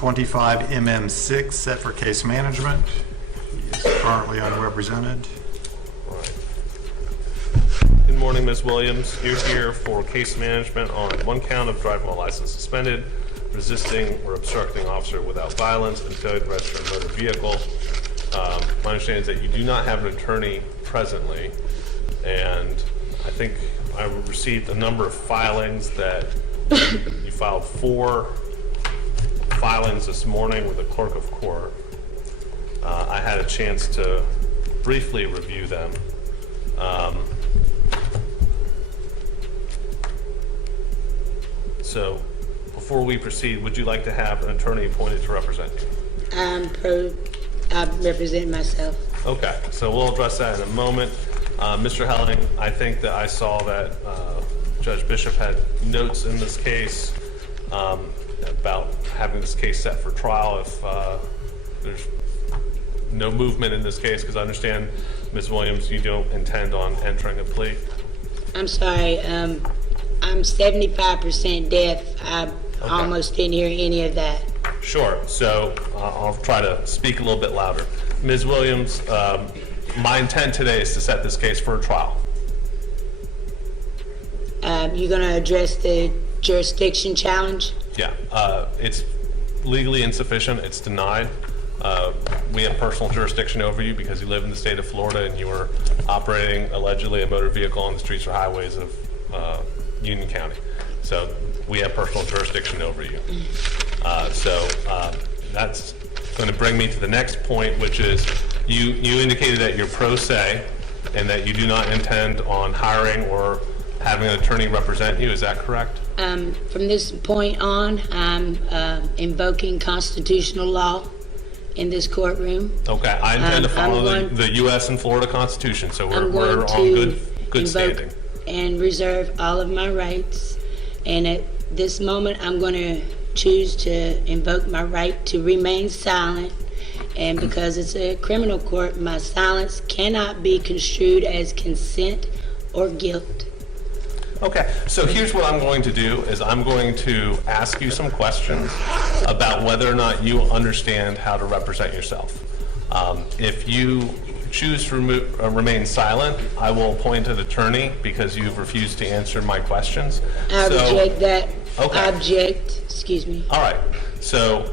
25 MM6 set for case management. He is currently unrepresented. Good morning, Ms. Williams. You're here for case management on one count of driving while license suspended, resisting or obstructing officer without violence, and failure to register a motor vehicle. My understanding is that you do not have an attorney presently, and I think I received a number of filings that you filed 4 filings this morning with the clerk of court. I had a chance to briefly review them. So before we proceed, would you like to have an attorney appointed to represent you? I represent myself. Okay, so we'll address that in a moment. Mr. Helling, I think that I saw that Judge Bishop had notes in this case about having this case set for trial if there's no movement in this case, because I understand, Ms. Williams, you don't intend on entering a plea. I'm sorry, I'm 75% deaf. I almost didn't hear any of that. Sure, so I'll try to speak a little bit louder. Ms. Williams, my intent today is to set this case for a trial. You're going to address the jurisdiction challenge? Yeah, it's legally insufficient. It's denied. We have personal jurisdiction over you because you live in the state of Florida and you were operating allegedly a motor vehicle on the streets or highways of Union County. So we have personal jurisdiction over you. That's going to bring me to the next point, which is you indicated that you're pro se and that you do not intend on hiring or having an attorney represent you. Is that correct? From this point on, I'm invoking constitutional law in this courtroom. Okay, I intend to follow the U.S. and Florida Constitution, so we're on good standing. And reserve all of my rights. And at this moment, I'm going to choose to invoke my right to remain silent. And because it's a criminal court, my silence cannot be construed as consent or guilt. Okay, so here's what I'm going to do is I'm going to ask you some questions about whether or not you understand how to represent yourself. If you choose to remain silent, I will appoint an attorney because you've refused to answer my questions. I reject that. Okay. I object. Excuse me. All right. So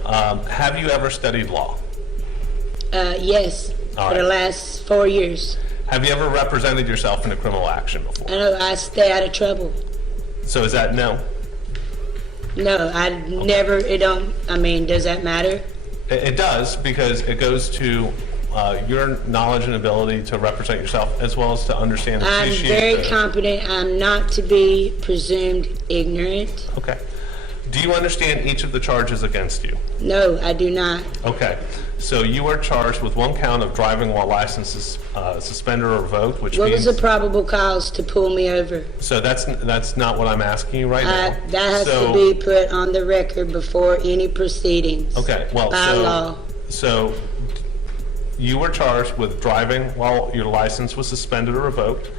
have you ever studied law? Yes, All for the right. last 4 years. Have you ever represented yourself in a criminal action before? I know I stay out of trouble. So is that no? No, I never, does that matter? It does, because it goes to your knowledge and ability to represent yourself as well as to understand and I'm appreciate very competent. I'm not to be presumed ignorant. Okay. Do you understand each of the charges against you? No, I do not. Okay. So you are charged with one count of driving while license is suspended or revoked, which What means... was the probable cause to pull me over? So that's not what I'm asking you right now. That has to be put on the record before any proceedings. Okay, well, by law. So you were charged with driving while your license was suspended or revoked.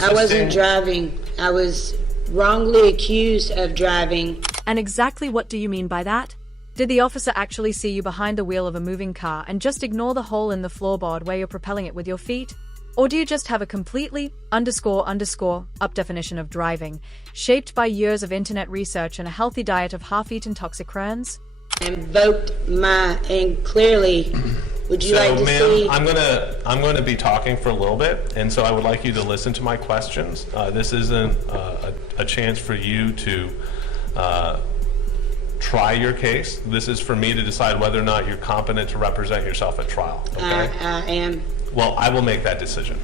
I wasn't driving. I was wrongly accused of driving. And exactly what do you mean by that? Did the officer actually see you behind the wheel of a moving car and just ignore the hole in the floorboard where you're propelling it with your feet? Or do you just have a completely __up definition of driving, shaped by years of internet research and a healthy diet of half-eaten toxic kerns? Invoked and clearly, would you like to see? So, ma'am, I'm gonna be talking for a little bit, and so I would like you to listen to my questions. This isn't a chance for you to try your case. This is for me to decide whether or not you're competent to represent yourself at trial. Okay? I am. Well, I will make that decision.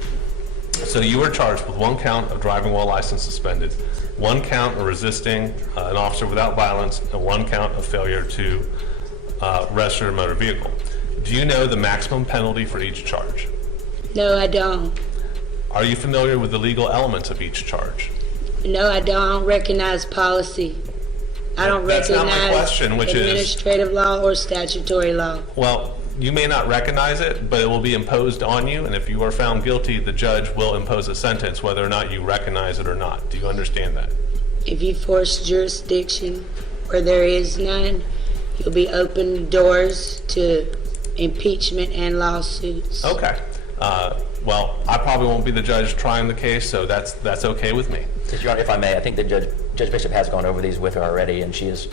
So you were charged with one count of driving while license suspended, one count of resisting an officer without violence, and one count of failure to register a motor vehicle. Do you know the maximum penalty for each charge? No, I don't. Are you familiar with the legal elements of each charge? No, I don't recognize policy. I don't That's recognize not my question, which administrative law or statutory law. Well, you may not recognize it, but it will be imposed on you, and if you are found guilty, the judge will impose a sentence whether or not you recognize it or not. Do you understand that? If you force jurisdiction where there is none, He'll be open doors to impeachment and lawsuits. Okay. Well, I probably won't be the judge trying the case, so that's okay with me. Your Honor, if I may, I think that Judge Bishop has gone over these with her already, and she has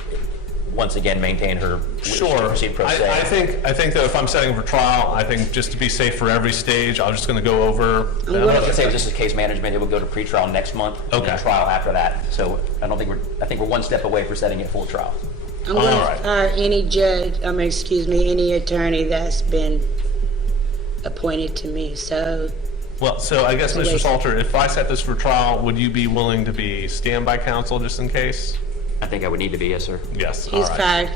once again maintained her Sure. proceed pro se. I think though, if I'm setting for trial, I think just to be safe for every stage, I'm just going to go over. I was going to say, this is case management. It will go to pretrial next month. And Okay. then trial after that. So I think we're one step away from setting it full trial. I'm going All right. to fire any judge, any attorney that's been appointed to me. So Well, so I guess, Mr. Salter, if I set this for trial, would you be willing to be standby counsel just in case? I think I would need to be, yes, sir. Yes. he's all right. fired.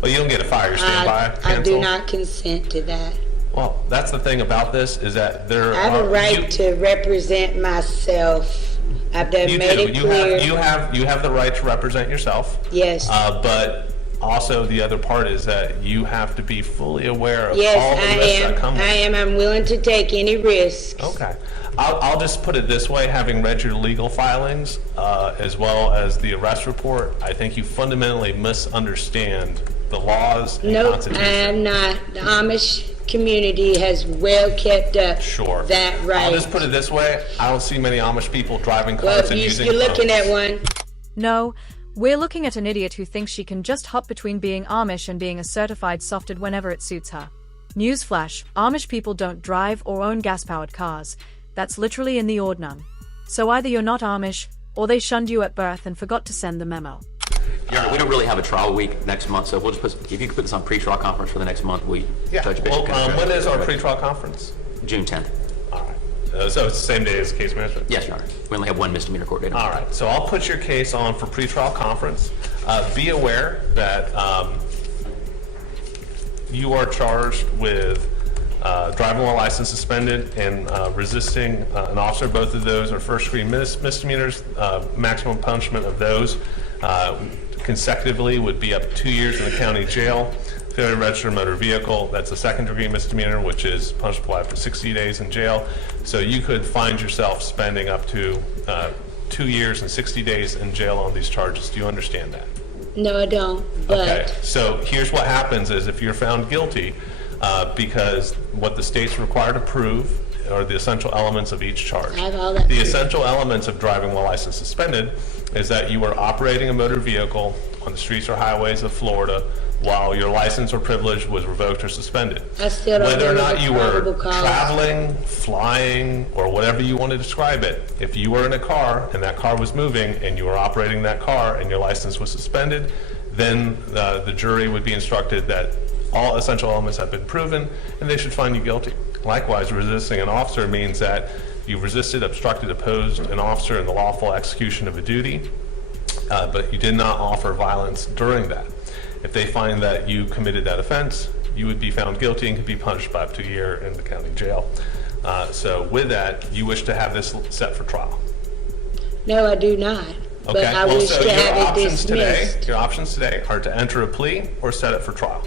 Well, you don't get to fire your standby counsel. I do not consent to that. Well, that's the thing about this is that there I have a right to represent myself. I've made it clear. You have the right to represent yourself. Yes. But also the other part is that you have to be fully aware of Yes, all the risks that come with it. I am. I'm willing to take any risks. Okay. I'll just put it this way, having read your legal filings, as well as the arrest report, I think you fundamentally misunderstand the laws and Nope, Constitution. I am not. The Amish community has well kept up Sure. that right. I'll just put it this way, I don't see many Amish people driving Well, cars and using you're looking phones. at one. No, we're looking at an idiot who thinks she can just hop between being Amish and being a certified softed whenever it suits her. Newsflash, Amish people don't drive or own gas-powered cars. That's literally in the ordnung. So either you're not Amish, or they shunned you at birth and forgot to send the memo. Your Honor, we don't really have a trial week next month, so we'll just if you could put this on pretrial conference for the next month, Judge Bishop Well, can when is our pretrial conference? June 10th. All right. So it's the same day as case management? Yes, Your Honor. We only have one misdemeanor court date. All right, so I'll put your case on for pretrial conference. Be aware that you are charged with driving while license suspended and resisting an officer. Both of those are first-degree misdemeanors. Maximum punishment of those consecutively would be up to 2 years in the county jail. Failure to register a motor vehicle, that's a second-degree misdemeanor, which is punishable after 60 days in jail. So you could find yourself spending up to 2 years and 60 days in jail on these charges. Do you understand that? No, I don't. But Okay, so here's what happens is if you're found guilty, because what the state's required to prove are the essential elements of each charge. I have all that The proof. essential elements of driving while license suspended is that you were operating a motor vehicle on the streets or highways of Florida while your license or privilege was revoked or suspended. I still don't Whether or know not the you were probable cause. traveling, flying, or whatever you want to describe it, if you were in a car and that car was moving and you were operating that car and your license was suspended, then the jury would be instructed that all essential elements have been proven and they should find you guilty. Likewise, resisting an officer means that you've resisted, obstructed, opposed an officer in the lawful execution of a duty, but you did not offer violence during that. If they find that you committed that offense, you would be found guilty and could be punished by up to a year in the county jail. So with that, you wish to have this set for trial. no, I do not. But Okay, I well, wish so to have it dismissed. your options today are to enter a plea or set it for trial.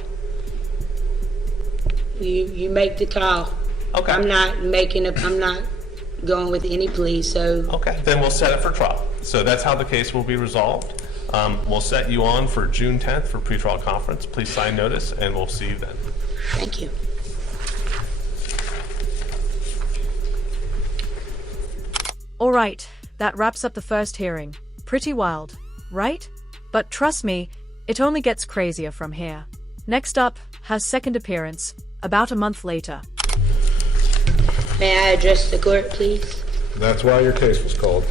You make the call. Okay. I'm not going with any plea, so Okay, then we'll set it for trial. So that's how the case will be resolved. We'll set you on for June 10th for pretrial conference. Please sign notice and we'll see you then. thank you. All right, that wraps up the first hearing. Pretty wild, right? But trust me, it only gets crazier from here. Next up, her second appearance, about a month later. May I address the court, please? That's why your case was called.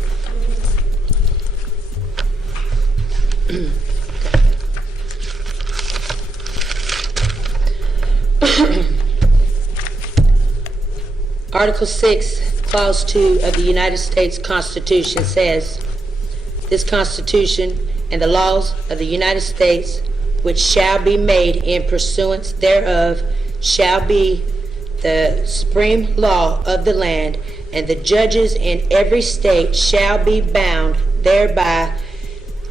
Article 6, Clause 2 of the United States Constitution says, "This Constitution and the laws of the United States, which shall be made in pursuance thereof, shall be the supreme law of the land, and the judges in every state shall be bound thereby,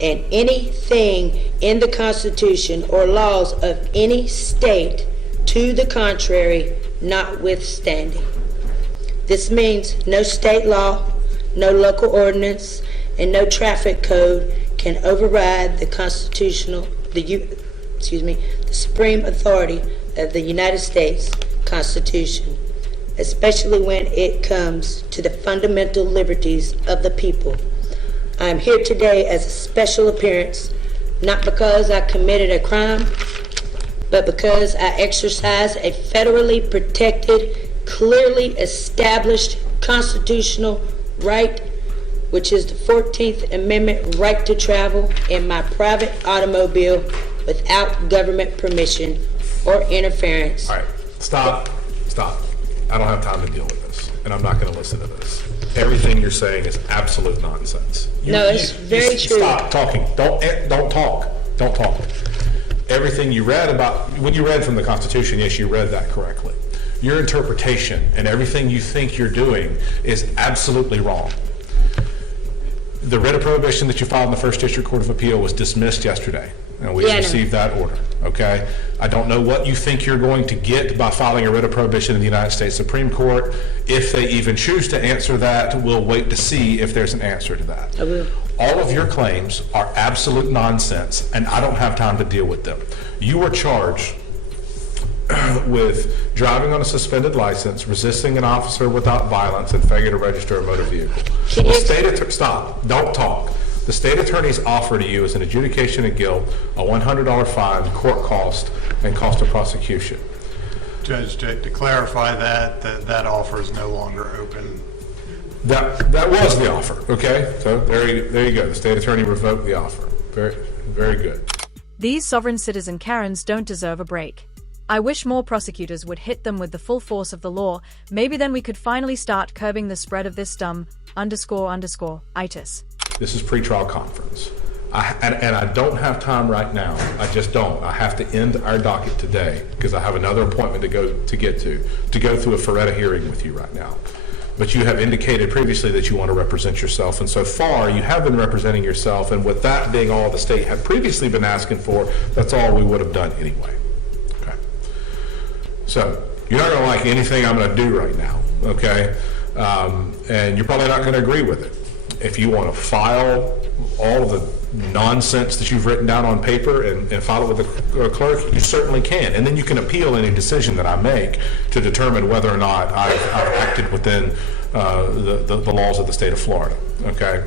and anything in the Constitution or laws of any state to the contrary notwithstanding." This means no state law, no local ordinance, and no traffic code can override the the supreme authority of the United States Constitution, especially when it comes to the fundamental liberties of the people. I am here today as a special appearance, not because I committed a crime, but because I exercise a federally protected, clearly established constitutional right, which is the 14th Amendment right to travel in my private automobile without government permission or interference. All right, stop. I don't have time to deal with this, and I'm not going to listen to this. Everything you're saying is absolute nonsense. No, it's very true. Stop talking. Don't talk. Everything you read about, when you read from the Constitution, yes, you read that correctly. Your interpretation and everything you think you're doing is absolutely wrong. The writ of prohibition that you filed in the First District Court of Appeal was dismissed yesterday, and we received that order, okay? I don't know what you think you're going to get by filing a writ of prohibition in the United States Supreme Court. If they even choose to answer that, we'll wait to see if there's an answer to that. I will. All of your claims are absolute nonsense, and I don't have time to deal with them. You were charged with driving on a suspended license, resisting an officer without violence, and failure to register a motor vehicle. Stop. Don't talk. The state attorney's offer to you is an adjudication of guilt, a $100 fine, court cost, and cost of prosecution. Judge, to clarify that offer is no longer open. That was the offer, okay? So there you go. The state attorney revoked the offer. Very, very good. These sovereign citizen Karens don't deserve a break. I wish more prosecutors would hit them with the full force of the law. Maybe then we could finally start curbing the spread of this dumb __itis. This is pretrial conference. And I don't have time right now. I just don't. I have to end our docket today because I have another appointment to get to go through a Feretta hearing with you right now. But you have indicated previously that you want to represent yourself, and so far you have been representing yourself, and with that being all the state had previously been asking for, that's all we would have done anyway. Okay. So you're not going to like anything I'm going to do right now, okay? And you're probably not going to agree with it. If you want to file all of the nonsense that you've written down on paper and file it with the clerk, you certainly can. And then you can appeal any decision that I make to determine whether or not I've acted within the laws of the state of Florida, okay?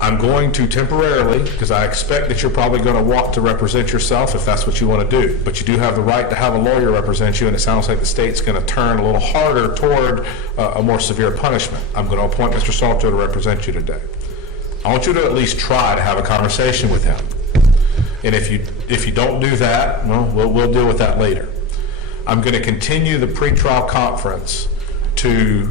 I'm going to temporarily, because I expect that you're probably going to want to represent yourself if that's what you want to do, but you do have the right to have a lawyer represent you, and it sounds like the state's going to turn a little harder toward a more severe punishment. I'm going to appoint Mr. Salter to represent you today. I want you to at least try to have a conversation with him. And if you don't do that, well, we'll deal with that later. I'm going to continue the pretrial conference to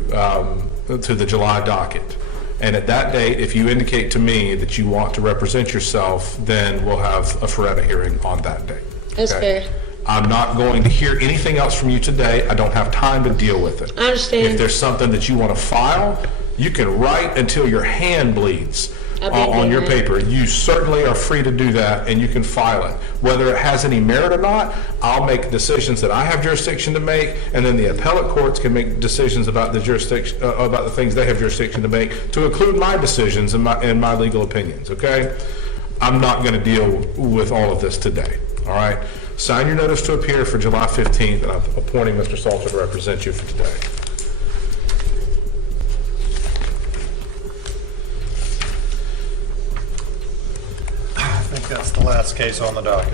the July docket. And at that date, if you indicate to me that you want to represent yourself, then we'll have a Feretta hearing on that date. That's fair. I'm not going to hear anything else from you today. I don't have time to deal with it. I understand. If there's something that you want to file, you can write until your hand bleeds on your paper. You certainly are free to do that, and you can file it. Whether it has any merit or not, I'll make decisions that I have jurisdiction to make, and then the appellate courts can make decisions about the jurisdiction, about the things they have jurisdiction to make, to include my decisions and my legal opinions, okay? I'm not going to deal with all of this today, all right? Sign your notice to appear for July 15th, and I'm appointing Mr. Salter to represent you for today. I think that's the last case on the docket.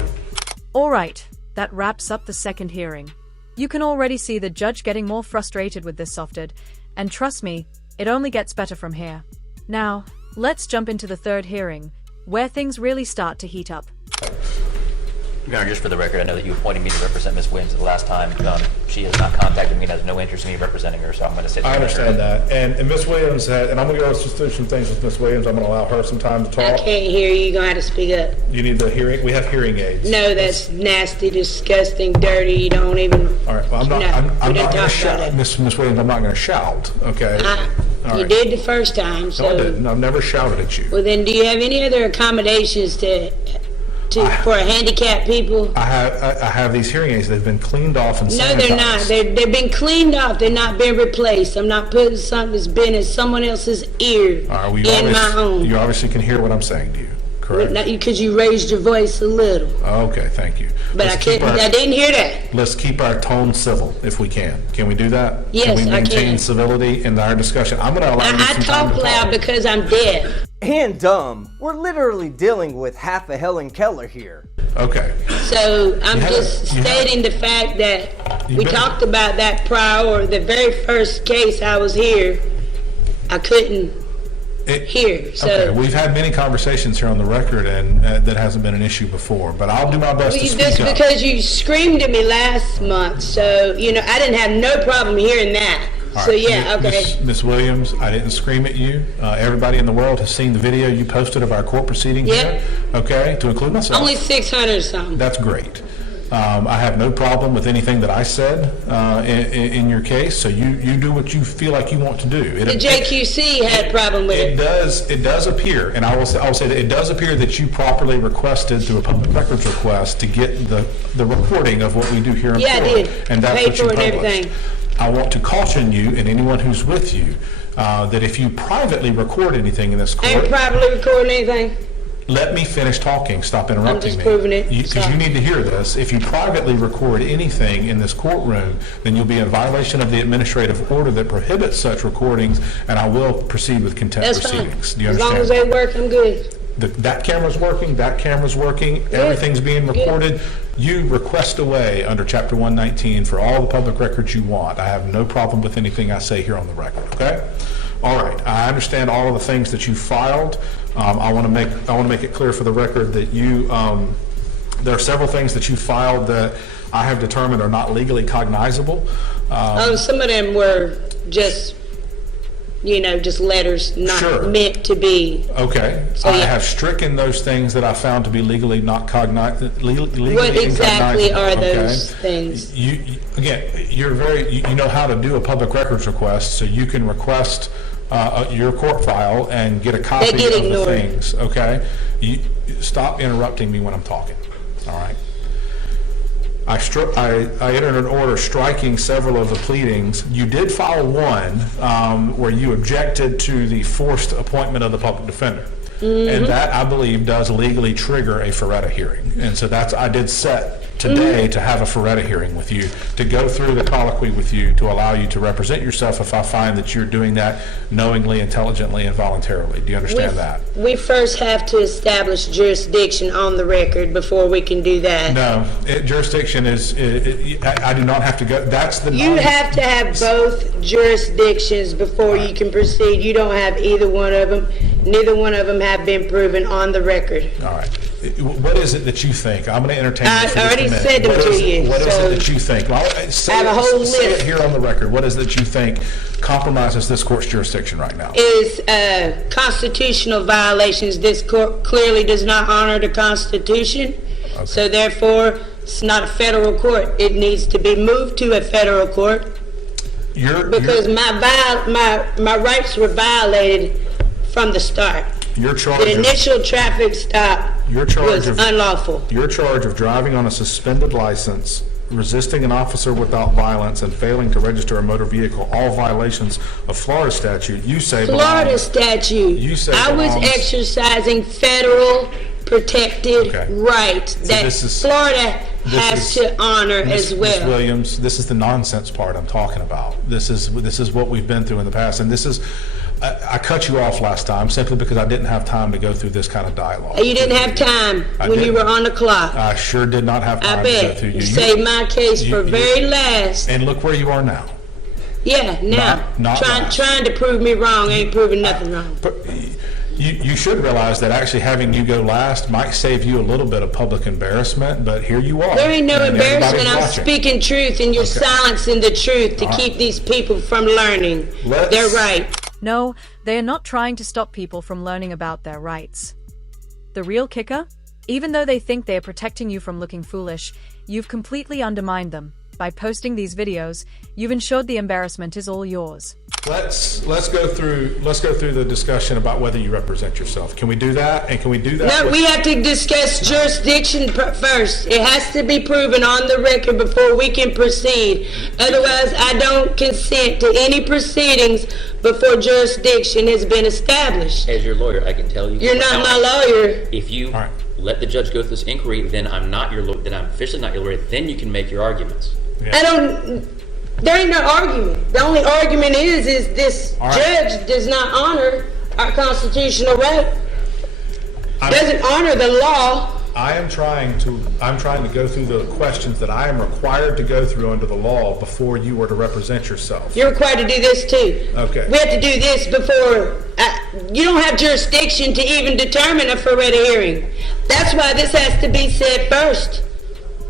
All right, that wraps up the second hearing. You can already see the judge getting more frustrated with this softed, and trust me, it only gets better from here. Now, let's jump into the third hearing, where things really start to heat up. Your Honor, just for the record, I know that you appointed me to represent Ms. Williams the last time. She has not contacted me and has no interest in me representing her, so I'm going to sit I understand that. And Ms. Williams had, and I'm going to go through some things with Ms. Williams. I'm going to allow her some time to I talk. can't hear you. You're going to have to speak up. You need the hearing. We have hearing aids. No, that's nasty, disgusting, dirty. You don't even... All right. Well, I'm not. No, I'm we not didn't going to talk shout, about it. Ms. Williams. I'm not going to shout. Okay. All You right. did the first time, so... No, I didn't. I've never shouted at you. Well, then, do you have any other accommodations for handicapped people? I have these hearing aids. They've been cleaned off and No, sanitized. they're not. They've been cleaned off. They're not been replaced. I'm not putting something that's been in someone else's ear All right, well, in my own. you obviously can hear what I'm saying to you, correct? Because you raised your voice a little. Okay, thank you. But Let's keep I didn't hear that. Let's keep our tone civil if we can. Can we do that? Yes, Can we I maintain can. civility in our discussion? I'm going to allow you I some time talk to loud talk. because I'm deaf. And dumb. We're literally dealing with half a Helen Keller here. Okay. So I'm You have- just you have- stating the fact that You we better- talked about that prior, or the very first case I was here, I couldn't hear. So Okay, we've had many conversations here on the record, and that hasn't been an issue before, but I'll do my best to that's speak up. because you screamed at me last month. So, I didn't have no problem hearing that. All So, right, yeah, okay. Ms. Williams, I didn't scream at you. Everybody in the world has seen the video you posted of our court proceeding Yep. here, okay, to include myself. Only 600 something. That's great. I have no problem with anything that I said in your case, so you do what you feel like you want to do. The JQC had a problem with It it. does appear, and I will say that it does appear that you properly requested through a public records request to get the recording of what we do here in Yeah, I court. did. And that's Paid what you for it and published. everything. I want to caution you and anyone who's with you that if you privately record anything in this I ain't court, probably recording anything. let me finish talking. Stop interrupting just me. proving it. Because Sorry. you need to hear this. If you privately record anything in this courtroom, then you'll be in violation of the administrative order that prohibits such recordings, and I will proceed with contempt That's fine. proceedings. Do you As long understand? as they work, I'm good. That camera's working, that camera's working, everything's being recorded. You request away under Chapter 119 for all the public records you want. I have no problem with anything I say here on the record, okay? All right, I understand all of the things that you filed. I want to make it clear for the record that there are several things that you filed that I have determined are not legally cognizable. Some of them were just, just letters not Sure. meant to be. Okay, So, I yeah. have stricken those things that I found to be legally not legally What exactly incognizable, are okay? those things? Again, you know how to do a public records request, so you can request your court file and get a copy get of the ignored. things, okay? You stop interrupting me when I'm talking, all right? I entered an order striking several of the pleadings. You did file one where you objected to the forced appointment of the public defender. And that, I believe, does legally trigger a Ferretta hearing. And so I did set today to have a Ferretta hearing with you, to go through the colloquy with you, to allow you to represent yourself if I find that you're doing that knowingly, intelligently, and voluntarily. Do you understand that? We first have to establish jurisdiction on the record before we can do that. No, jurisdiction is, I do not have to go, that's the. You have to have both jurisdictions before you can proceed. You don't have either one of them. Neither one of them have been proven on the record. All right. What is it that you think? I'm going to entertain I you for just already a minute. said them What to is it- you, What is so- it that you think? Well, say I have a whole say it list. here on the record. What is it that you think compromises this court's jurisdiction right now? Is constitutional violations. This court clearly does not honor the Constitution, so therefore it's not a federal court. It needs to be moved to a federal court because my rights were violated from the start. Your charge The of, initial traffic stop your charge was of, unlawful. your charge of driving on a suspended license, resisting an officer without violence, and failing to register a motor vehicle, all violations of Florida statute, you say Florida belongs- statute. You say I was belongs- exercising federal protected Okay. rights that this is- Florida this has is- to honor Ms. as well. Ms. Williams, this is the nonsense part I'm talking about. This is what we've been through in the past, and this is. I cut you off last time simply because I didn't have time to go through this kind of dialogue. You didn't have time I when you didn't. were on the clock. I sure did not have time I to go bet. through You saved my case for very last. And look where you are now. Yeah, now. not last. Trying to prove me wrong ain't proving nothing wrong. But you should realize that actually having you go last might save you a little bit of public embarrassment, but here you are. There ain't no and embarrassment. everybody's I'm watching. speaking truth, and you're silencing the truth to All right. keep these people from learning. Let's- They're right. No, they are not trying to stop people from learning about their rights. The real kicker? Even though they think they are protecting you from looking foolish, you've completely undermined them. by posting these videos, you've ensured the embarrassment is all yours. Let's go through the discussion about whether you represent yourself. Can we do that? And can we do that? No, we have to discuss jurisdiction first. It has to be proven on the record before we can proceed. Otherwise, I don't consent to any proceedings before jurisdiction has been established. As your lawyer, I can tell you. You're not my lawyer. If you All right. let the judge go through this inquiry, then I'm not your lawyer. Then I'm officially not your lawyer. Then you can make your arguments. There ain't no argument. The only argument is this All right. judge does not honor our constitutional right. Doesn't honor the law. I'm trying to go through the questions that I am required to go through under the law before you were to represent yourself. You're required to do this too. Okay. We have to do this before. You don't have jurisdiction to even determine a Feretta hearing. That's why this has to be said first.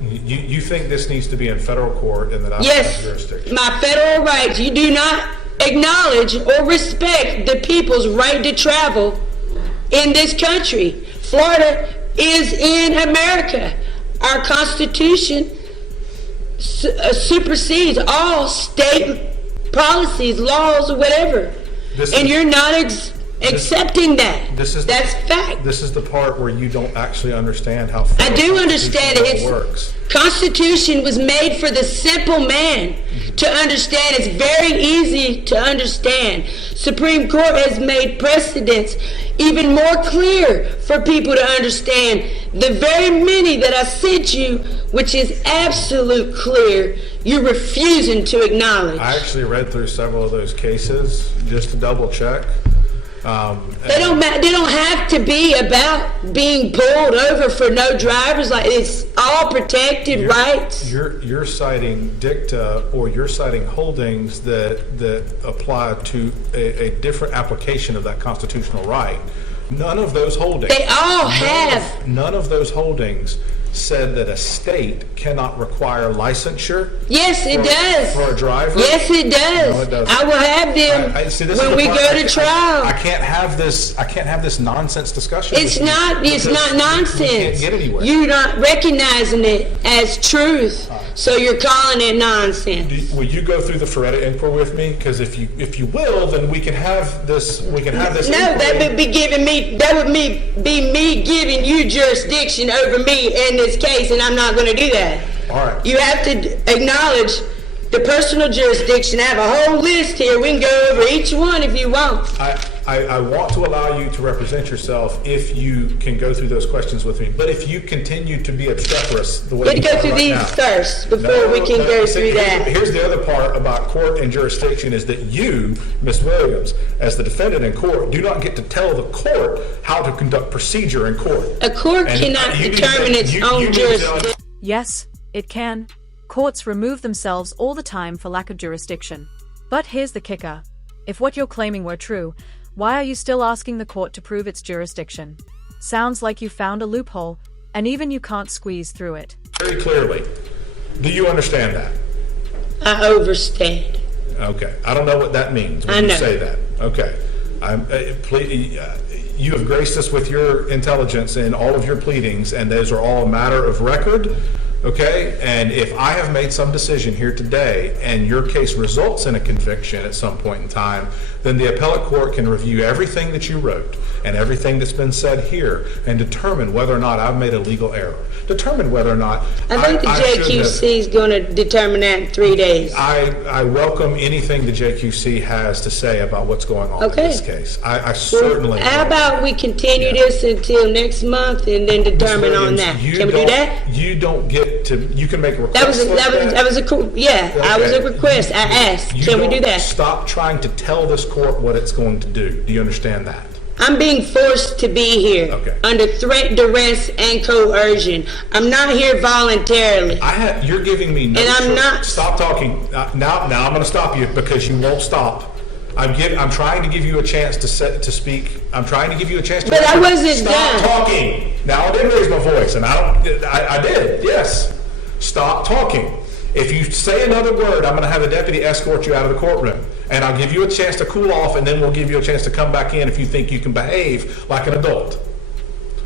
You think this needs to be in federal court and that I have Yes, jurisdiction? my federal rights. You do not acknowledge or respect the people's right to travel in this country. Florida is in America. Our Constitution supersedes all state policies, laws, or whatever. And you're not accepting that. That's fact. This is the part where you don't actually understand how I do understand it. it works. Constitution was made for the simple man to understand. It's very easy to understand. Supreme Court has made precedents even more clear for people to understand. The very many that I sent you, which is absolute clear, you're refusing to acknowledge. I actually read through several of those cases just to double check. They don't have to be about being pulled over for no drivers. Like, it's all protected rights. You're citing dicta, or you're citing holdings that apply to a different application of that constitutional right. None of those holdings. They all have. None of those holdings said that a state cannot require licensure. Yes, it does. For a driver. Yes, it does. No, it doesn't. I will have them See, this is when the we part go to trial. I can't have this nonsense discussion. It's with you not because nonsense. We can't get anywhere. You're not recognizing it as truth, so you're calling it nonsense. Will you go through the Feretta inquiry with me? Because if you will, then we can have this. We can have this. No, inquiry. that would be me giving you jurisdiction over me in this case, and I'm not going to do that. All right. You have to acknowledge the personal jurisdiction. I have a whole list here. We can go over each one if you want. I want to allow you to represent yourself if you can go through those questions with me. But if you continue to be obstreperous the way We have to you go are through right these now, first before we can go through that. Here's the other part about court and jurisdiction is that you, Ms. Williams, as the defendant in court, do not get to tell the court how to conduct procedure in court. A court And cannot you need to- determine its you own need to- jurisdiction. Yes, it can. Courts remove themselves all the time for lack of jurisdiction. But here's the kicker. If what you're claiming were true, why are you still asking the court to prove its jurisdiction? Sounds like you found a loophole, and even you can't squeeze through it. Very clearly. Do you understand that? I overstand. Okay. I don't know what that means when I you know. say that. Okay. You have graced us with your intelligence in all of your pleadings, and those are all a matter of record. Okay? And if I have made some decision here today and your case results in a conviction at some point in time, then the appellate court can review everything that you wrote and everything that's been said here and determine whether or not I've made a legal error. Determine whether or not I think the should have- JQC is going to determine that in 3 days. I welcome anything the JQC has to say about what's going on in Okay. this case. I certainly. How about we continue this until next month and then determine on that? Can we do that? You don't get to. You can make a request. That was like I was a request. I asked. You Can we do don't that? Stop trying to tell this court what it's going to do. Do you understand that? I'm being forced to be here Okay. under threat, duress, and coercion. I'm not here voluntarily. You're giving me no. And I'm not- Stop talking. Now I'm going to stop you because you won't stop. I'm trying to give you a chance to speak. I'm trying to give you a chance to. But I wasn't Stop done. talking. Now I didn't raise my voice, and I did. Yes. Stop talking. If you say another word, I'm going to have a deputy escort you out of the courtroom, and I'll give you a chance to cool off, and then we'll give you a chance to come back in if you think you can behave like an adult.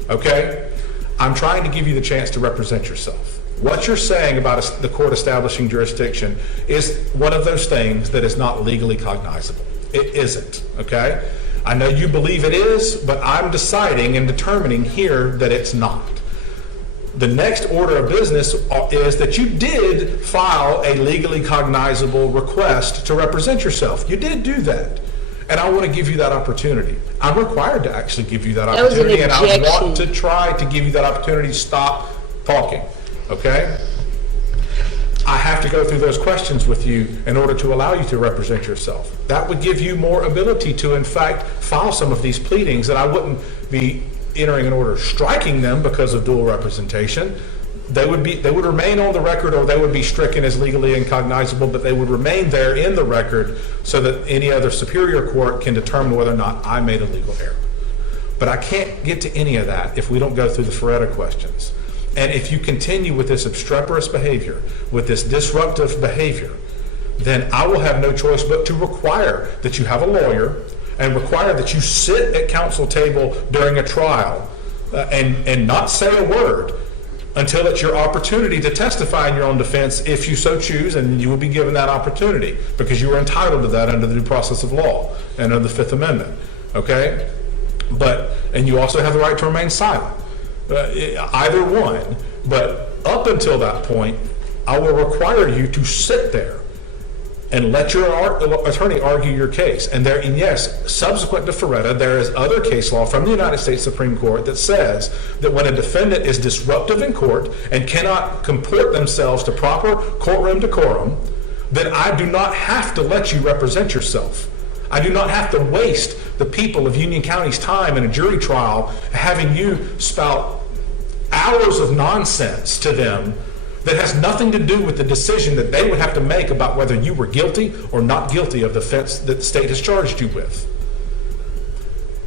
Okay? I'm trying to give you the chance to represent yourself. What you're saying about the court establishing jurisdiction is one of those things that is not legally cognizable. It isn't, okay? I know you believe it is, but I'm deciding and determining here that it's not. The next order of business is that you did file a legally cognizable request to represent yourself. You did do that. And I want to give you that opportunity. I'm required to actually give you that That was an opportunity, and I objection. want to try to give you that opportunity to stop talking, okay? I have to go through those questions with you in order to allow you to represent yourself. That would give you more ability to, in fact, file some of these pleadings, and I wouldn't be entering an order striking them because of dual representation. They would remain on the record, or they would be stricken as legally incognizable, but they would remain there in the record so that any other superior court can determine whether or not I made a legal error. But I can't get to any of that if we don't go through the Feretta questions. And if you continue with this obstreperous behavior, with this disruptive behavior, then I will have no choice but to require that you have a lawyer and require that you sit at counsel table during a trial and not say a word until it's your opportunity to testify in your own defense if you so choose, and you will be given that opportunity because you are entitled to that under the due process of law and under the Fifth Amendment, okay? And you also have the right to remain silent. Either one, but up until that point, I will require you to sit there and let your attorney argue your case. And yes, subsequent to Feretta, there is other case law from the United States Supreme Court that says that when a defendant is disruptive in court and cannot comport themselves to proper courtroom decorum, then I do not have to let you represent yourself. I do not have to waste the people of Union County's time in a jury trial having you spout hours of nonsense to them that has nothing to do with the decision that they would have to make about whether you were guilty or not guilty of the offense that the state has charged you with.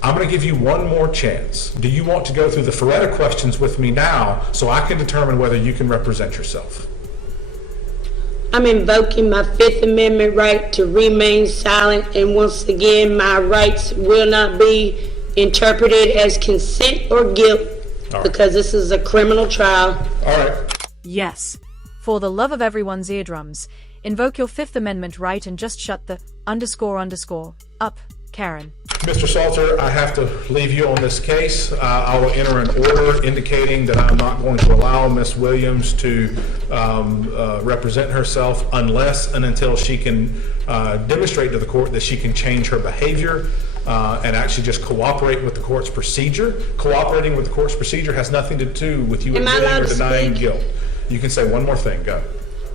I'm going to give you one more chance. Do you want to go through the Feretta questions with me now so I can determine whether you can represent yourself? I'm invoking my Fifth Amendment right to remain silent, and once again, my rights will not be interpreted as consent or guilt because this is a criminal trial. All right. Yes. For the love of everyone's eardrums, invoke your Fifth Amendment right and just shut the __ up, Karen. Mr. Salter, I have to leave you on this case. I will enter an order indicating that I'm not going to allow Ms. Williams to represent herself unless and until she can demonstrate to the court that she can change her behavior and actually just cooperate with the court's procedure. Cooperating with the court's procedure has nothing to do with you Am I admitting allowed or to denying speak? guilt. You can say one more thing. Go.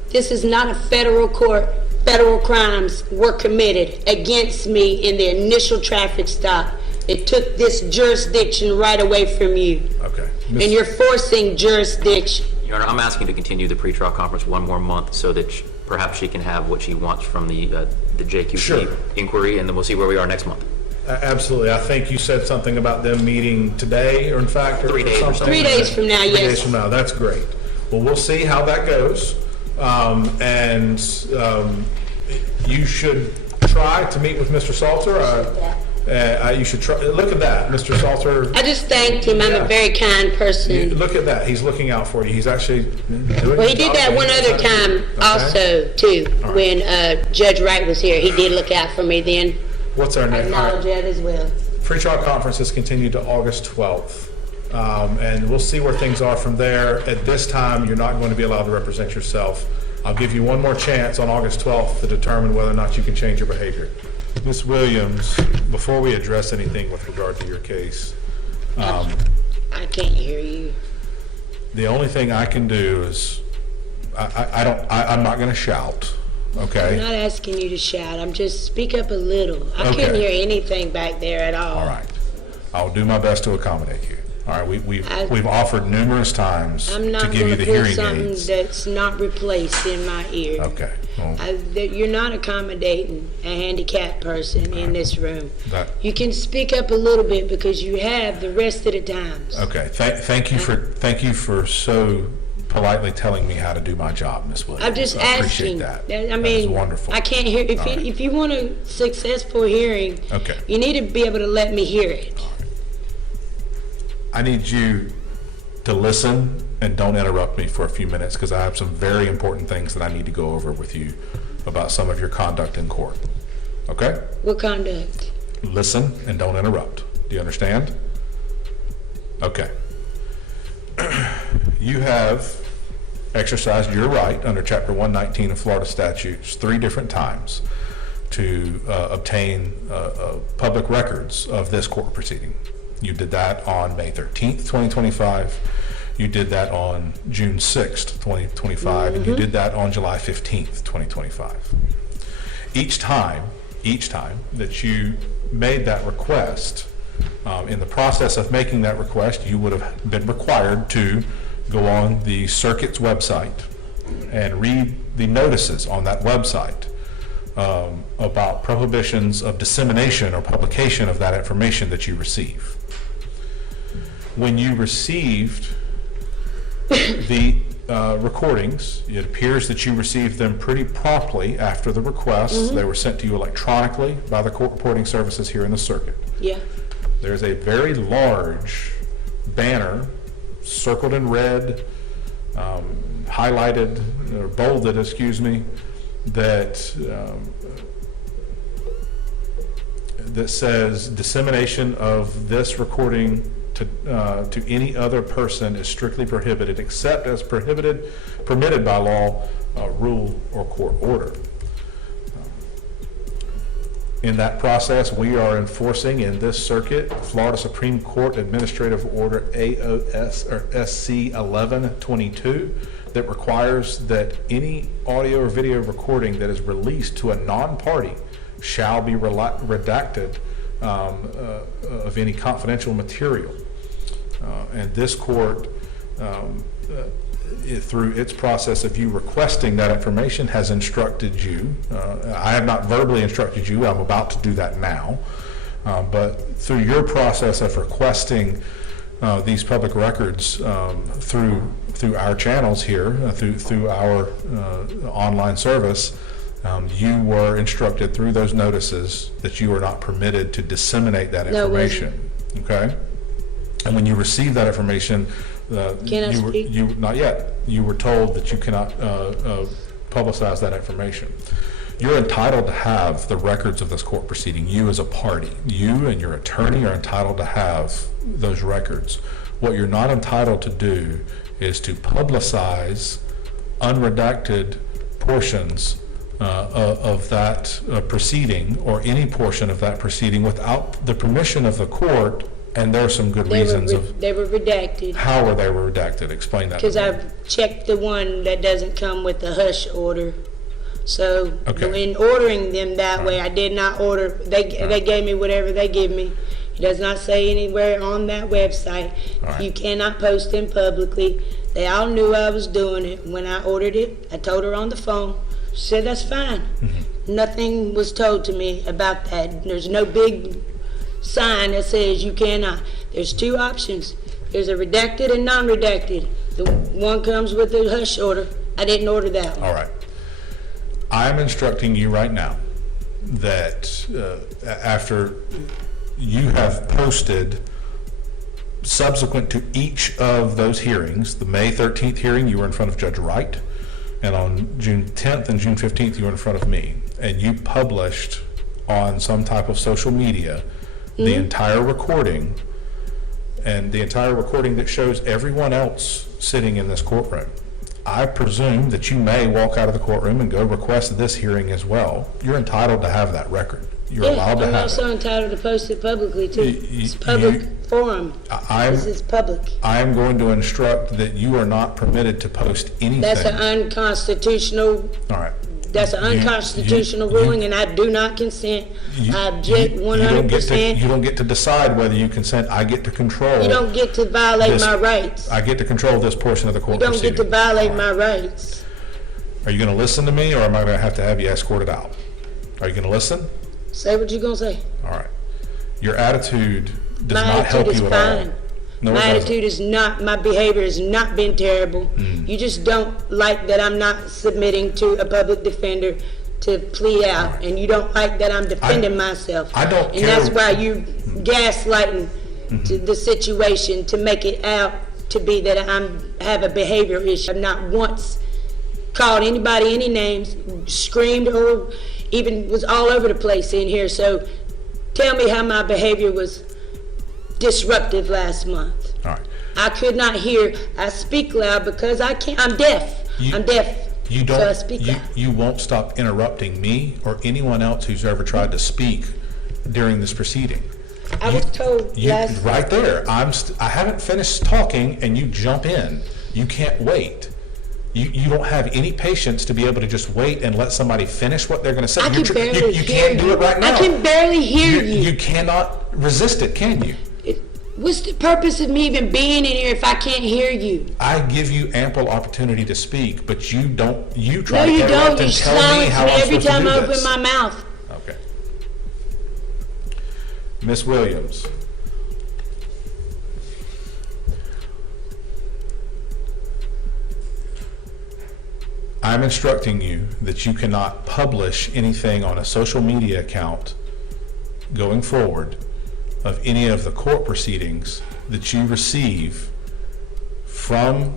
This is not a federal court. Federal crimes were committed against me in the initial traffic stop. It took this jurisdiction right away from you. Okay. And you're forcing jurisdiction. Your Honor, I'm asking to continue the pretrial conference one more month so that perhaps she can have what she wants from the JQC Sure. inquiry, and then we'll see where we are next month. Absolutely. I think you said something about them meeting today, or in fact, 3 days or something. so. 3 days from now, 3 yes. days from now. That's great. Well, we'll see how that goes. You should try to meet with Mr. Salter. You should try. Look at that, Mr. Salter. I just thanked him. I'm Yeah. a very kind person. Look at that. He's looking out for you. He's actually doing. Well, he did that one other time also, too, when Judge Wright was here. He did look out for me then. What's our I name? acknowledge that as well. Pretrial conference has continued to August 12th. And we'll see where things are from there. At this time, you're not going to be allowed to represent yourself. I'll give you one more chance on August 12th to determine whether or not you can change your behavior. Ms. Williams, before we address anything with regard to your case, I can't hear you. the only thing I can do is, I'm not going to shout, I'm okay? not asking you to shout. I'm just speak up a little. I Okay. couldn't hear anything back there at all. All right. I'll do my best to accommodate you. All right, we've offered numerous times I'm to not give going you to the put hearing something aids. that's not replaced in my ear. Okay. Well, You're not accommodating a handicapped person in this room. That- You can speak up a little bit because you have the rest of the times. Okay. Thank you for so politely telling me how to do my job, Ms. Williams. I'm just I asking. appreciate that. I That mean, is wonderful. I can't hear. All right. If you want a successful hearing, Okay. you need to be able to let me hear it. I need you to listen and don't interrupt me for a few minutes because I have some very important things that I need to go over with you about some of your conduct in court. Okay? What conduct? Listen and don't interrupt. Do you understand? Okay. You have exercised your right under Chapter 119 of Florida statutes 3 different times to obtain public records of this court proceeding. You did that on May 13th, 2025. You did that on June 6th, 2025, and you did that on July 15th, 2025. Each time that you made that request, in the process of making that request, you would have been required to go on the circuit's website and read the notices on that website about prohibitions of dissemination or publication of that information that you receive. When you received the recordings, it appears that you received them pretty promptly after the request. They were sent to you electronically by the court reporting services here in the circuit. Yeah. There's a very large banner circled in red, highlighted or bolded, that says dissemination of this recording to any other person is strictly prohibited except as permitted by law, rule, or court order. In that process, we are enforcing in this circuit Florida Supreme Court Administrative Order AOS or SC 1122 that requires that any audio or video recording that is released to a non-party shall be redacted of any confidential material. And this court, through its process of you requesting that information, has instructed you. I have not verbally instructed you. I'm about to do that now. But through your process of requesting these public records through our channels here, through our online service, you were instructed through those notices that you are not permitted to disseminate that information. Okay? And when you receive that information, not yet. You were told that you cannot publicize that information. You're entitled to have the records of this court proceeding. You as a party, you and your attorney are entitled to have those records. What you're not entitled to do is to publicize unredacted portions of that proceeding or any portion of that proceeding without the permission of the court. And there are some good reasons they were redacted. How were they redacted? Explain that. Because I've checked the one that doesn't come with the hush order. So in ordering them that way, I did not order. They gave me whatever they give me. It does not say anywhere on that website. You cannot post them publicly. They all knew I was doing it. When I ordered it, I told her on the phone. She said, that's fine. Nothing was told to me about that. There's no big sign that says you cannot. There's 2 options. There's a redacted and non-redacted. The one comes with the hush order. I didn't order that one. All right. I'm instructing you right now that after you have posted subsequent to each of those hearings, the May 13th hearing, you were in front of Judge Wright, and on June 10th and June 15th, you were in front of me, and you published on some type of social media the entire recording, and the entire recording that shows everyone else sitting in this courtroom. I presume that you may walk out of the courtroom and go request this hearing as well. You're entitled to have that record. You're allowed to have it. I'm also entitled to post it publicly too. It's public forum. This is public. I'm going to instruct that you are not permitted to post anything. That's an unconstitutional. All right. That's an unconstitutional ruling, and I do not consent. I object 100%. You don't get to decide whether you consent. I get to control. You don't get to violate my rights. I get to control this portion of the court proceeding. You don't get to violate my rights. Are you going to listen to me, or am I going to have you escorted out? Are you going to listen? Say what you're going to say. All right. Your attitude does not help you at all. No, my attitude is not, my behavior has not been terrible. You just don't like that I'm not submitting to a public defender to plea out, and you don't like that I'm defending myself. I don't care. And that's why you gaslighting to the situation to make it out to be that have a behavioral issue. I've not once called anybody any names, screamed, or even was all over the place in here. So tell me how my behavior was disruptive last month. All right. I could not hear. I speak loud because I can't. I'm deaf. I'm deaf. You So I don't, speak loud. you won't stop interrupting me or anyone else who's ever tried to speak during this proceeding. I was told last. Right there, I haven't finished talking and you jump in. You can't wait. You don't have any patience to be able to just wait and let somebody finish what they're going to say. I can barely you hear can't do it right now. I can barely hear you. You cannot resist it, can you? What's the purpose of me even being in here if I can't hear you? I give you ample opportunity to speak, but you don't. You try No, to you interrupt don't. You and tell me silence how me I'm every supposed to time do I open this. my mouth. Okay. Ms. Williams. I'm instructing you that you cannot publish anything on a social media account going forward of any of the court proceedings that you receive from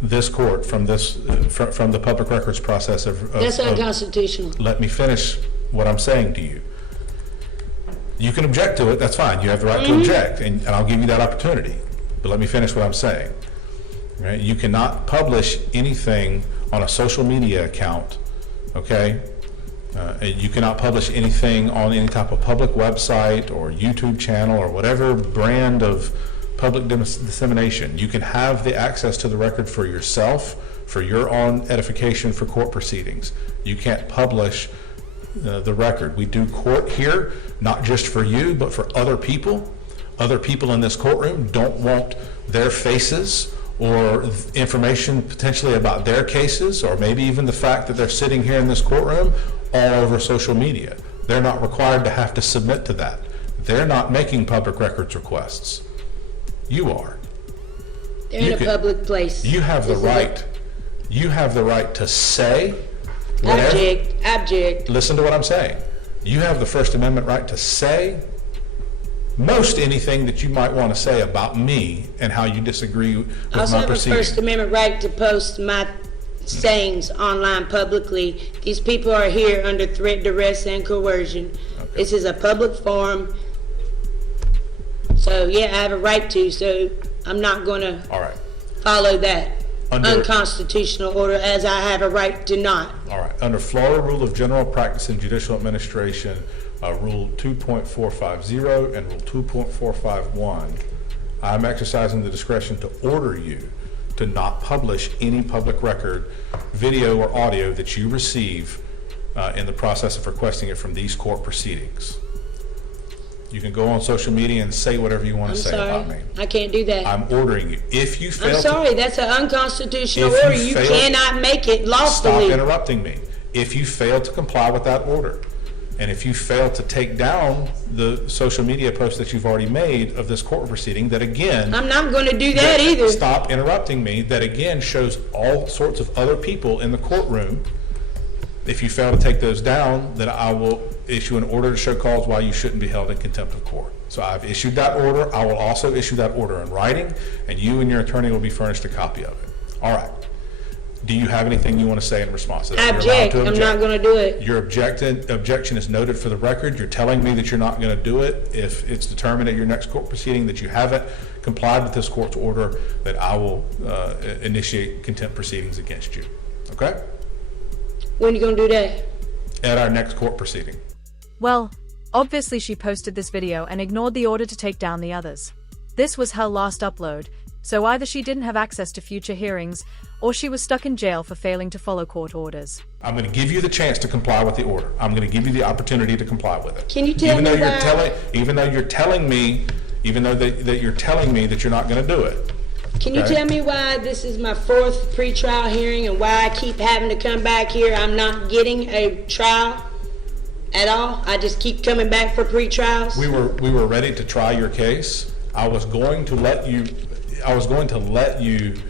this court, from the public records process of. That's unconstitutional. Let me finish what I'm saying to you. You can object to it, that's fine, you have the right to object, and I'll give you that opportunity. But let me finish what I'm saying. Right? You cannot publish anything on a social media account, okay? You cannot publish anything on any type of public website or YouTube channel or whatever brand of public dissemination. You can have the access to the record for yourself, for your own edification for court proceedings. You can't publish the record. We do court here, not just for you, but for other people. Other people in this courtroom don't want their faces or information potentially about their cases, or maybe even the fact that they're sitting here in this courtroom all over social media. They're not required to have to submit to that. They're not making public records requests. You are. They're in a public place. You have the This is a- right. You have the right to say whatever. Object. Listen to what I'm saying. You have the First Amendment right to say most anything that you might want to say about me and how you disagree with I also my have a proceeding. First Amendment right to post my sayings online publicly. These people are here under threat, duress, and coercion. Okay. This is a public forum. So, yeah, I have a right to, so I'm not going to All right. follow that Under- unconstitutional order as I have a right to not. All right. Under Florida Rule of General Practice in Judicial Administration, Rule 2.450 and Rule 2.451, I'm exercising the discretion to order you to not publish any public record, video or audio that you receive in the process of requesting it from these court proceedings. You can go on social media and say whatever you want I'm to say about me. sorry. I can't do that. I'm ordering you. If you fail I'm sorry. That's an unconstitutional If you order. You fail- cannot make it stop lawfully. interrupting me. If you fail to comply with that order, and if you fail to take down the social media post that you've already made of this court proceeding, that again, I'm not going to do that either. stop interrupting me, that again shows all sorts of other people in the courtroom. If you fail to take those down, then I will issue an order to show cause why you shouldn't be held in contempt of court. So I've issued that order. I will also issue that order in writing, and you and your attorney will be furnished a copy of it. All right. Do you have anything you want to say in response to that? I You're allowed object. to I'm not going to do it. Your objection is noted for the record. You're telling me that you're not going to do it if it's determined at your next court proceeding that you haven't complied with this court's order, that I will initiate contempt proceedings against you. Okay? When you going to do that? At our next court proceeding. Well, obviously she posted this video and ignored the order to take down the others. This was her last upload, so either she didn't have access to future hearings, or she was stuck in jail for failing to follow court orders. I'm going to give you the chance to comply with the order. I'm going to give you the opportunity to comply with it. Can you tell me why? Even though you're telling me that you're not going to do it. Can you Okay. tell me why this is my fourth pretrial hearing and why I keep having to come back here? I'm not getting a trial at all. I just keep coming back for pretrials. We were ready to try your case. I was going to let you.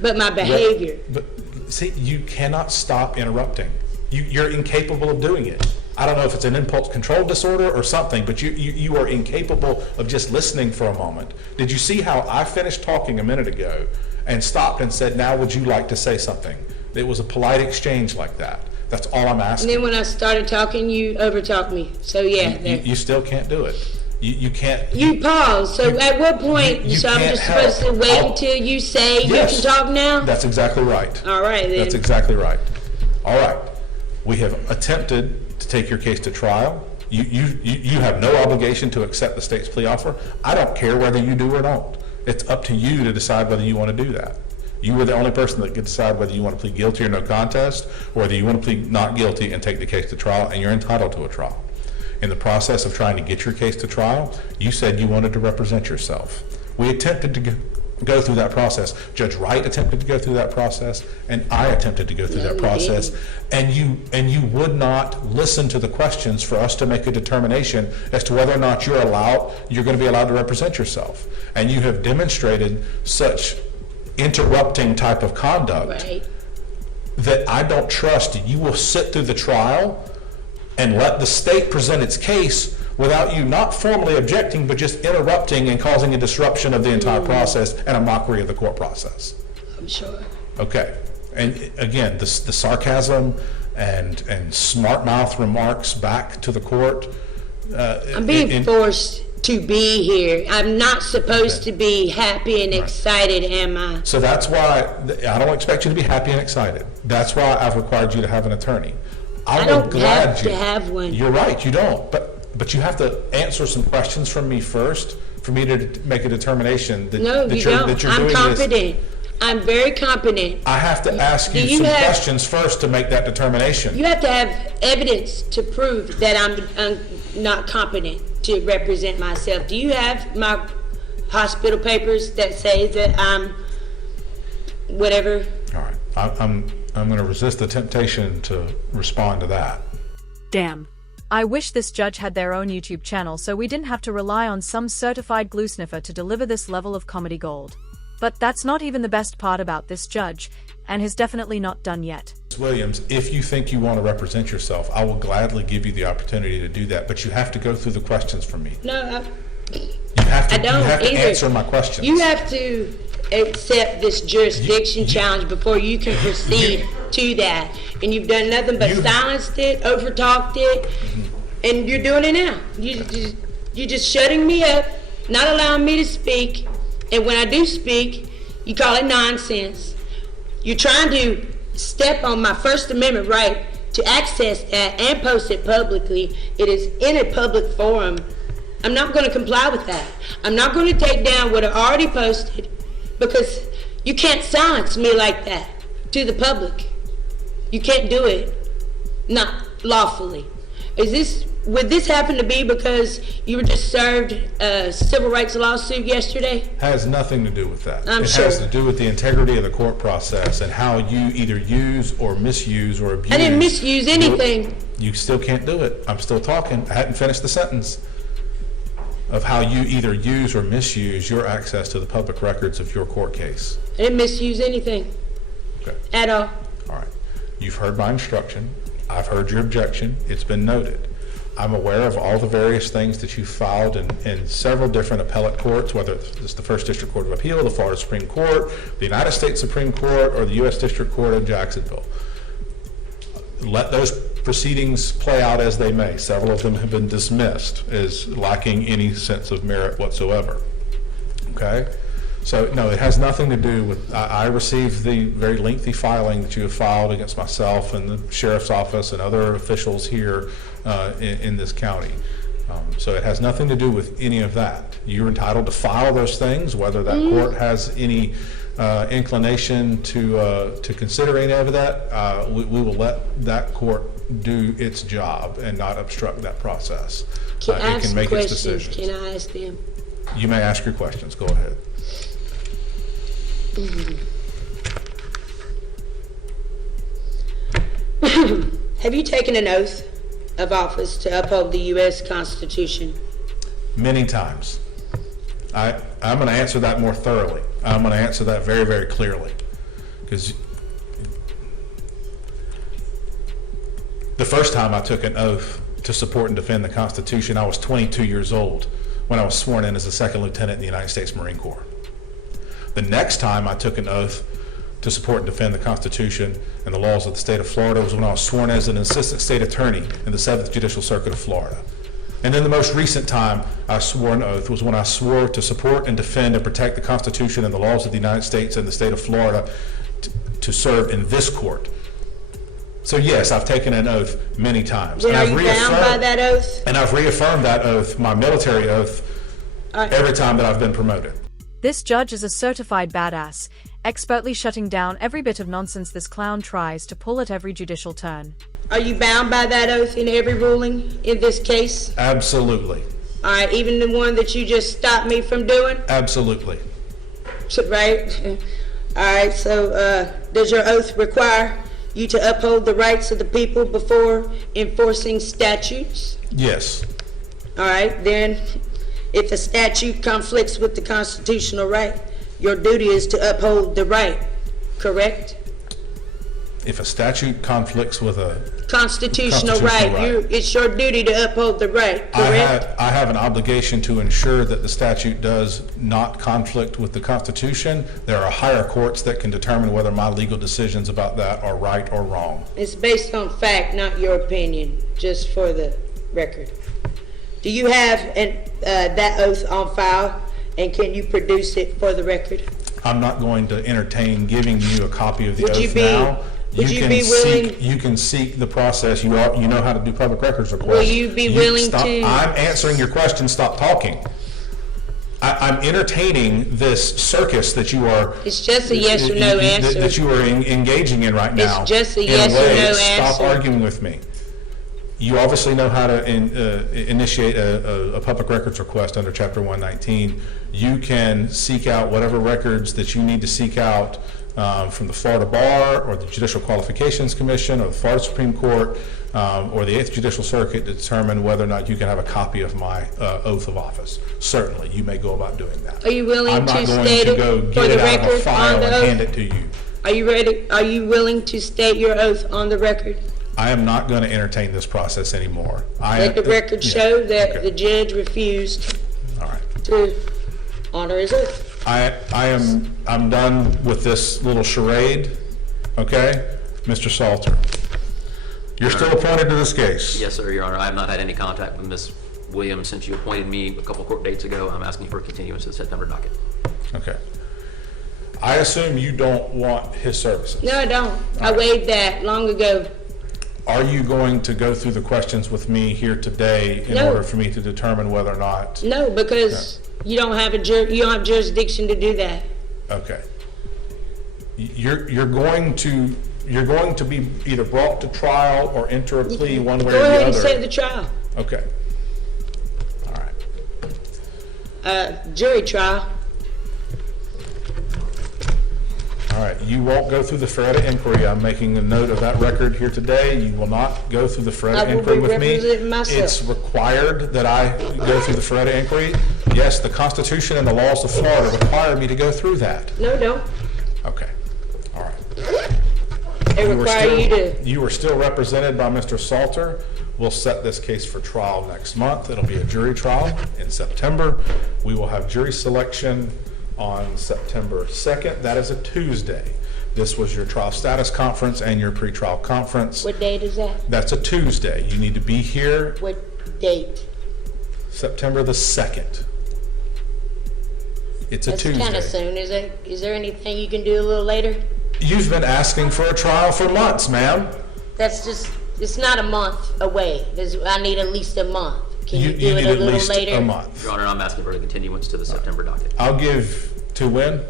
But my behavior. But see, you cannot stop interrupting. You're incapable of doing it. I don't know if it's an impulse control disorder or something, but you are incapable of just listening for a moment. Did you see how I finished talking a minute ago and stopped and said, now would you like to say something? It was a polite exchange like that. That's all I'm And asking. then when I started talking, you overtalked me. So yeah, You still can't do it. You can't. you paused. So at what point? you So I'm can't just supposed to help. wait I'll- until you say Yes. you can talk now? That's exactly right. All right then. That's exactly right. All right. We have attempted to take your case to trial. You have no obligation to accept the state's plea offer. I don't care whether you do or don't. It's up to you to decide whether you want to do that. You were the only person that could decide whether you want to plead guilty or no contest, or whether you want to plead not guilty and take the case to trial, and you're entitled to a trial. In the process of trying to get your case to trial, you said you wanted to represent yourself. We attempted to go through that process. Judge Wright attempted to go through that process, and I attempted to go through No, that you process. didn't. And you would not listen to the questions for us to make a determination as to whether or not you're going to be allowed to represent yourself. And you have demonstrated such interrupting type of conduct Right. that I don't trust you will sit through the trial and let the state present its case without you not formally objecting, but just interrupting and causing a disruption of the entire process and a mockery of the court process. I'm sure. Okay. And again, the sarcasm and smart mouth remarks back to the court. I'm being forced to be here. I'm not supposed to be happy and excited, am I? So that's why I don't expect you to be happy and excited. That's why I've required you to have an attorney. I will don't glad have to have one. You're right, you don't. But you have to answer some questions from me first for me to make a determination that, No, that you you're, don't. that you're I'm doing competent. this. I'm very competent. I have to ask Do you you some have- questions first to make that determination. You have to have evidence to prove that I'm not competent to represent myself. Do you have my hospital papers that say that I'm whatever? All right. I'm going to resist the temptation to respond to that. Damn. I wish this judge had their own YouTube channel so we didn't have to rely on some certified glue sniffer to deliver this level of comedy gold. But that's not even the best part about this judge, and he's definitely not done yet. Ms. Williams, if you think you want to represent yourself, I will gladly give you the opportunity to do that, but you have to go through the questions from me. No, You have to, I don't you have to either. answer my questions. You have to accept this jurisdiction challenge before you can proceed to that. And you've done nothing but You- silenced it, overtalked it, and you're doing it now. You're just shutting me up, not allowing me to speak, and when I do speak, you call it nonsense. You're trying to step on my First Amendment right to access that and post it publicly. It is in a public forum. I'm not going to comply with that. I'm not going to take down what I already posted because you can't silence me like that to the public. You can't do it, not lawfully. Would this happen to be because you were just served a civil rights lawsuit yesterday? Has nothing to do with that. I'm It sure. has to do with the integrity of the court process and how you either use or misuse or abuse. I didn't misuse anything. You still can't do it. I'm still talking. I hadn't finished the sentence. Of how you either use or misuse your access to the public records of your court case. I didn't misuse anything Okay. at all. All right. You've heard my instruction. I've heard your objection. It's been noted. I'm aware of all the various things that you filed in several different appellate courts, whether it's the First District Court of Appeal, the Florida Supreme Court, the United States Supreme Court, or the U.S. District Court in Jacksonville. Let those proceedings play out as they may. Several of them have been dismissed as lacking any sense of merit whatsoever. Okay? So, no, it has nothing to do with, I received the very lengthy filing that you have filed against myself and the sheriff's office and other officials here in this county. So it has nothing to do with any of that. You're entitled to file those things, whether that court has any inclination to consider any of that. We will let that court do its job and not obstruct that process. Can I It ask can make its questions? decisions. Can I ask them? You may ask your questions. Go ahead. Have you taken an oath of office to uphold the U.S. Constitution? Many times. I'm going to answer that more thoroughly. I'm going to answer that very, very clearly. Because the first time I took an oath to support and defend the Constitution, I was 22 years old when I was sworn in as a second lieutenant in the United States Marine Corps. The next time I took an oath to support and defend the Constitution and the laws of the state of Florida was when I was sworn as an assistant state attorney in the 7th Judicial Circuit of Florida. And then the most recent time I swore an oath was when I swore to support and defend and protect the Constitution and the laws of the United States and the state of Florida to serve in this court. So yes, I've taken an oath many times. Then And are I've you bound by that oath? And I've reaffirmed that oath, my military oath, every time that I've been promoted. This judge is a certified badass, expertly shutting down every bit of nonsense this clown tries to pull at every judicial turn. Are you bound by that oath in every ruling in this case? Absolutely. All right, even the one that you just stopped me from doing? Absolutely. So, right? All right, so does your oath require you to uphold the rights of the people before enforcing statutes? Yes. All right, then if a statute conflicts with the constitutional right, your duty is to uphold the right, correct? If a statute conflicts with a Constitutional right, it's your duty to uphold the right, correct? I have an obligation to ensure that the statute does not conflict with the Constitution. There are higher courts that can determine whether my legal decisions about that are right or wrong. It's based on fact, not your opinion, just for the record. Do you have that oath on file, and can you produce it for the record? I'm not going to entertain giving you a copy of the Would you oath be- now. would you be willing- You can seek the process. You know how to do public records requests. Will you be willing stop, to- I'm answering your question. Stop talking. I'm entertaining this circus that you are. It's just a yes or no answer. That you are engaging in right now. It's just a in yes or way. no Stop answer. arguing with me. You obviously know how to initiate a public records request under Chapter 119. You can seek out whatever records that you need to seek out from the Florida Bar or the Judicial Qualifications Commission or the Florida Supreme Court or the 8th Judicial Circuit to determine whether or not you can have a copy of my oath of office. Certainly, you may go about doing that. Are you willing I'm to not going state to it go for get the it out of a record file on the and oath? hand it to you. Are you ready? Are you willing to state your oath on the record? I am not going to entertain this process anymore. Let the record Yeah, show that okay. the judge refused All right. to honor his oath. I'm done with this little charade, okay? Mr. Salter, you're still appointed to this case. Yes, sir, Your Honor. I have not had any contact with Ms. Williams since you appointed me a couple court dates ago. I'm asking for a continuance to the September docket. Okay. I assume you don't want his services. No, I don't. I waived that long ago. Are you going to go through the questions with me here today in No. order for me to determine whether or not? No, because you don't have you don't have jurisdiction to do that. Okay. You're going to be either brought to trial or enter a plea one way or Go the ahead and other. set the trial. Okay. All right. Jury trial. All right, you won't go through the Feretta inquiry. I'm making a note of that record here today. You will not go through the I Feretta will inquiry be with me. representing myself. It's required that I go through the Feretta inquiry. Yes, the Constitution and the laws of Florida require me to go through that. No, don't. Okay, all right. They require you to. You were still represented by Mr. Salter. We'll set this case for trial next month. It'll be a jury trial in September. We will have jury selection on September 2nd. That is a Tuesday. This was your trial status conference and your pretrial conference. What date is that? That's a Tuesday. You need to be here What date? September the 2nd. It's a That's Tuesday. kind of soon. Is there anything you can do a little later? You've been asking for a trial for months, ma'am. That's just. It's not a month away. I need at least a month. Can you, do you it need a at little least later? a month. Your Honor, I'm asking for a continuance to the September docket. I'll give to when?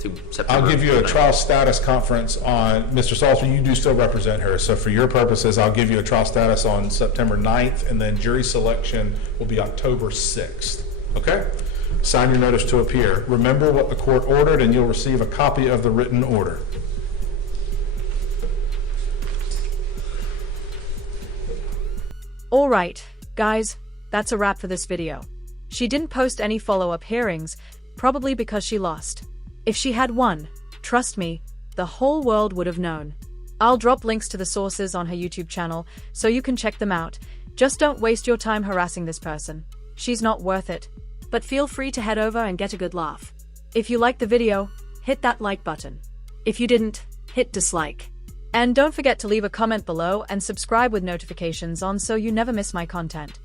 To September. I'll give you a 9th. trial status conference on, Mr. Salter, you do still represent her, so for your purposes, I'll give you a trial status on September 9th, and then jury selection will be October 6th, okay? Sign your notice to appear. Remember what the court ordered, and you'll receive a copy of the written order. Alright, guys, that's a wrap for this video. She didn't post any follow-up hearings, probably because she lost. If she had won, trust me, the whole world would have known. I'll drop links to the sources on her YouTube channel, so you can check them out. Just don't waste your time harassing this person. She's not worth it. But feel free to head over and get a good laugh. If you liked the video, hit that like button. If you didn't, hit dislike. And don't forget to leave a comment below and subscribe with notifications on so you never miss my content.